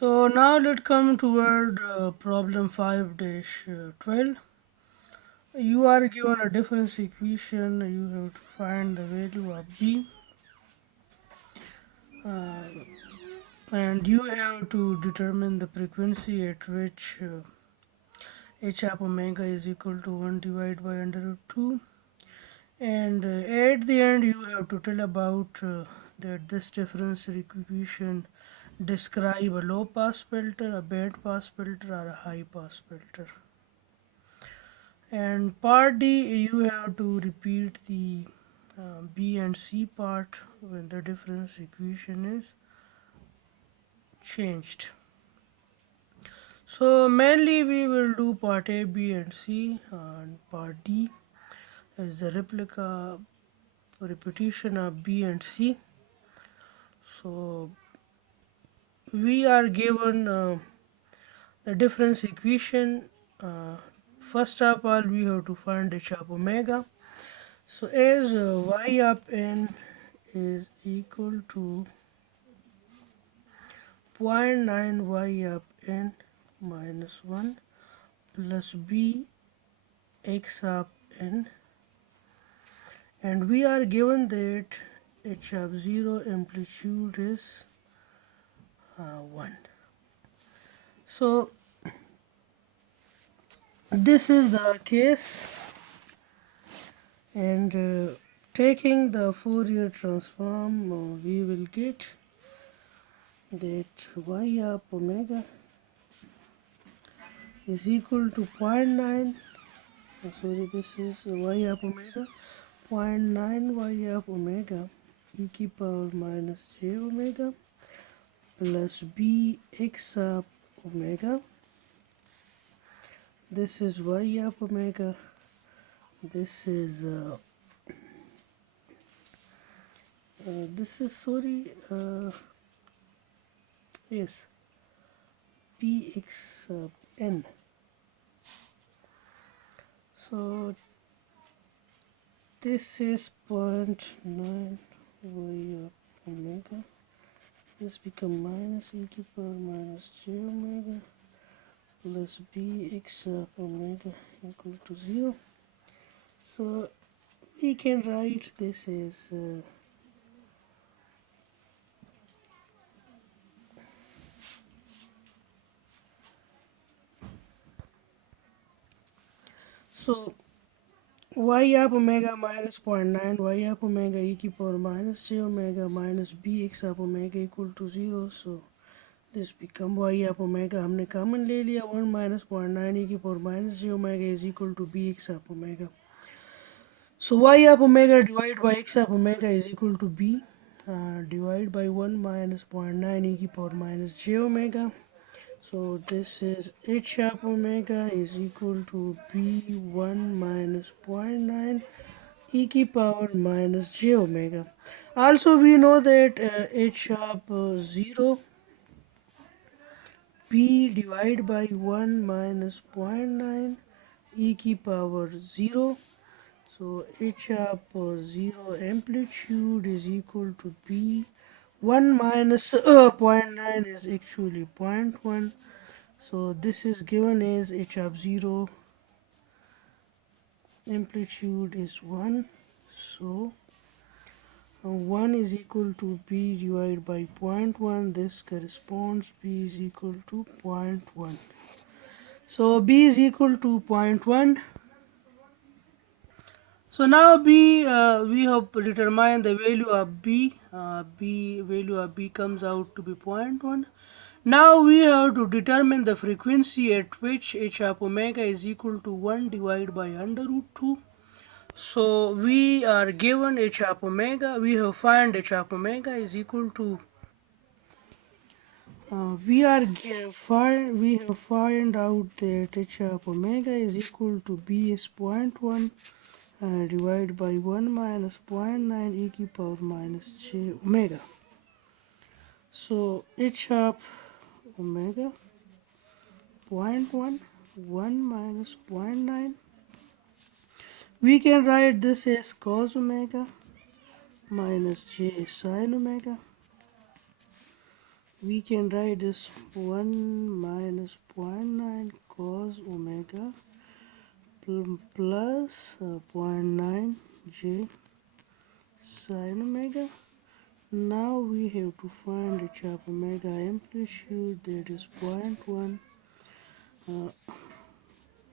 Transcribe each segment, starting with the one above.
So now let's come toward problem 5-12. You are given a difference equation. You have to find the value of b, uh, and you have to determine the frequency at which h of omega is equal to 1 divided by under root 2. And at the end, you have to tell about that this difference equation describe a low pass filter, a band pass filter, or a high pass filter. And part D, you have to repeat the B and C part when the difference equation is changed. So mainly we will do part A, B and C, and part D is the replica repetition of B and C. So we are given the difference equation. uh, First of all, we have to find h of omega. So as y of n is equal to zero point 0.9 y of n minus 1 plus b x of n, and we are given that h of 0 amplitude is 1. So this is the case, and taking the Fourier transform, we will get that y of omega is equal to zero point 0.9, sorry, this is y of omega, zero point 0.9 y of omega e to the power minus j omega plus b x of omega. This is y of omega. This is sorry, yes, px n. So this is zero point 0.9 y of omega. This become minus e to the power minus j omega plus bx of omega equal to 0. So we can write this as so y of omega minus zero point 0.9 y of omega e to the power minus j omega minus bx of omega equal to 0. So this become y of omega, हमने common ले लिया, 1 minus 0.9 e to the power minus j omega is equal to bx of omega. So y of omega divided by x of omega is equal to b divided by 1 minus 0.9 e to the power minus j omega. So this is h of omega is equal to b1 minus zero point 0.9 e to the power minus j omega. Also we know that h of 0 b divided by 1 minus zero point 0.9 e to the power 0. So h of 0 amplitude is equal to b. 1 minus zero point 0.9 is actually zero point 0.1. So this is given as h of 0 amplitude is 1. So 1 is equal to b divided by zero point 0.1. This corresponds b is equal to zero point 0.1. So b is equal to zero point 0.1. So now b, we have determined the value of b. Value of b comes out to be zero point 0.1. Now we have to determine the frequency at which h of omega is equal to 1 divided by under root 2. So we are given h of omega. We have find h of omega is equal to we have find out that h of omega is equal to b is zero point 0.1 divided by 1 minus zero point 0.9 e to the power minus j omega. So h of omega 0.1, 1 minus zero point 0.9. We can write this as cos omega minus j sin omega we can write this 1 minus 0.9 cos omega plus 0.9 j sin omega. Now we have to find h of omega amplitude, that is 0.1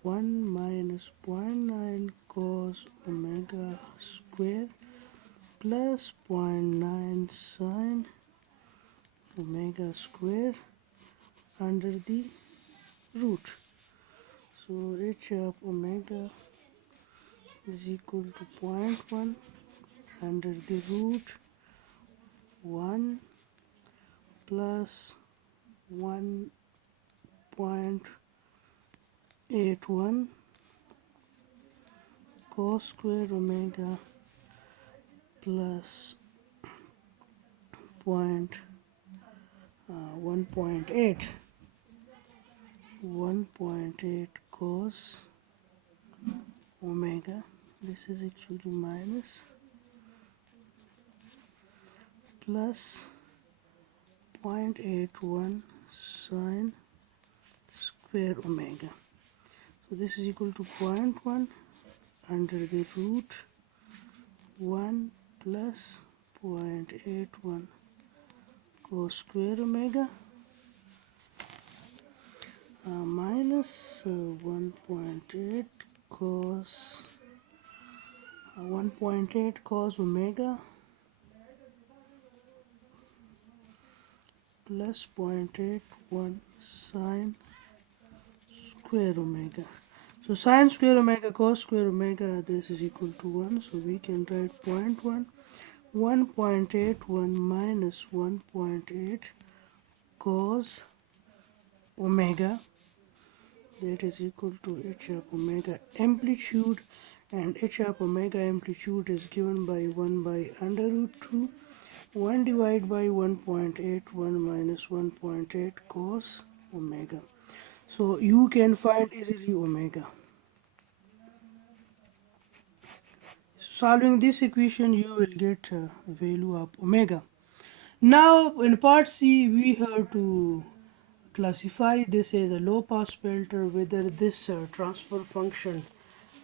1 minus 0.9 cos omega square plus 0.9 sin omega square under the root. So h of omega is equal to 0.1 under the root 1 plus 1.81 cos square omega plus 1.8 cos omega, this is actually minus, plus 0.81 sin square omega. So this is equal to 0.1 under the root 1 plus 0.81 cos square omega minus 1.8 cos omega plus 0.81 sin square omega. So sin square omega cos square omega, this is equal to 1, so we can write 0.1 1.81 minus 1.8 cos omega, that is equal to h of omega amplitude, and h of omega amplitude is given by 1 by under root 2, 1 divided by 1.81 minus 1.8 cos omega. So you can find easily omega. Solving this equation, you will get value of omega. Now in part C, we have to classify this as a low pass filter, whether this transfer function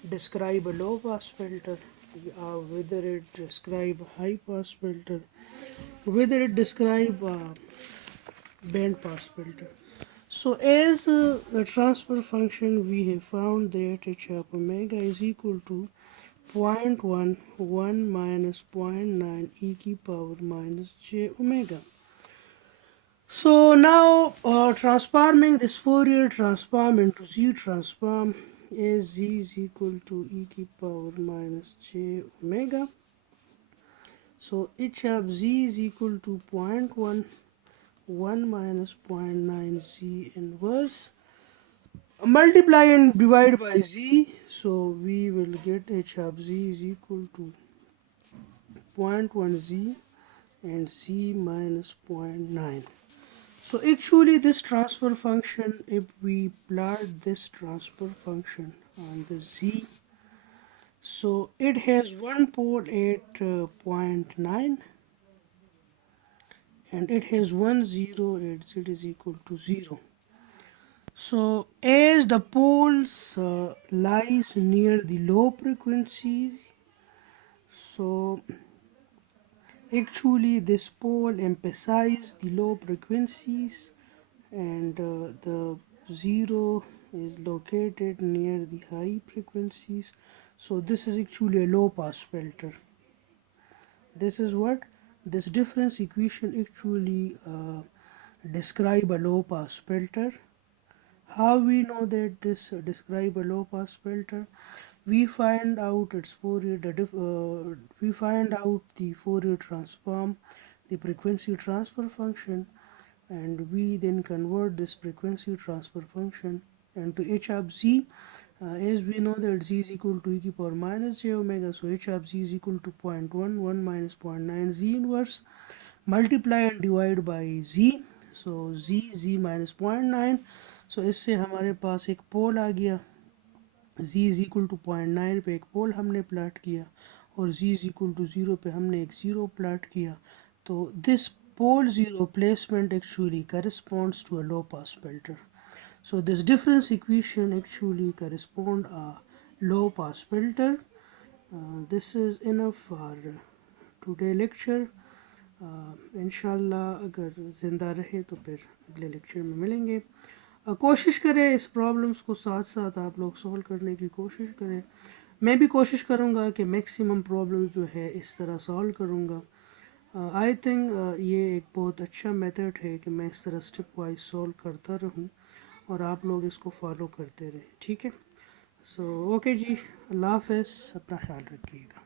describe a low pass filter, whether it describe a high pass filter, whether it describe a band pass filter. So as the transfer function, we have found that h of omega is equal to 0.1 1 minus 0.9 e की power minus j omega. So now transforming this Fourier transform into Z transform, as Z is equal to e की power minus j omega. So h of Z is equal to 0.1 1 minus 0.9 Z inverse, multiply and divide by Z, so we will get h of Z is equal to 0.1 Z and Z minus 0.9. So actually this transfer function, if we plot this transfer function on the Z, so it has one pole at 0.9 and it has 1 0 at Z is equal to 0. So as the poles lies near the low frequency, so actually this pole emphasizes the low frequencies, and the 0 is located near the high frequencies. So this is actually a low pass filter. This is what this difference equation actually describe a low pass filter. How we know that this describe a low pass filter? We find out its Fourier we find out the Fourier transform, the frequency transfer function, and we then convert this frequency transfer function into h of z. As we know that z is equal to e to the power minus j omega, so h of z is equal to 0.1 1 minus 0.9 z inverse, multiply and divide by z, so z minus 0.9, so इससे हमारे पास एक पोल आ गया, z is equal to 0.9 पे एक पोल हमने plot किया और z is equal to 0 पे हमने एक ज़ीरो प्लाट किया. तो this pole zero placement actually corresponds to a low pass filter. So this difference equation actually correspond a low pass filter. This is enough for today lecture. इंशाल्लाह अगर ज़िंदा रहे तो फिर अगले लेक्चर में मिलेंगे. कोशिश करें इस प्रॉब्लम्स को साथ साथ आप लोग सॉल्व करने की कोशिश करें. मैं भी कोशिश करूँगा कि मैक्सिमम प्रॉब्लम जो है इस तरह सॉल्व करूँगा. आई थिंक ये एक बहुत अच्छा मेथड है कि मैं इस तरह स्टेप वाइज सॉल्व करता रहूँ और आप लोग इसको फॉलो करते रहें. ठीक है. सो ओके जी, अल्लाह हाफ़िज़, अपना ख्याल रखिएगा.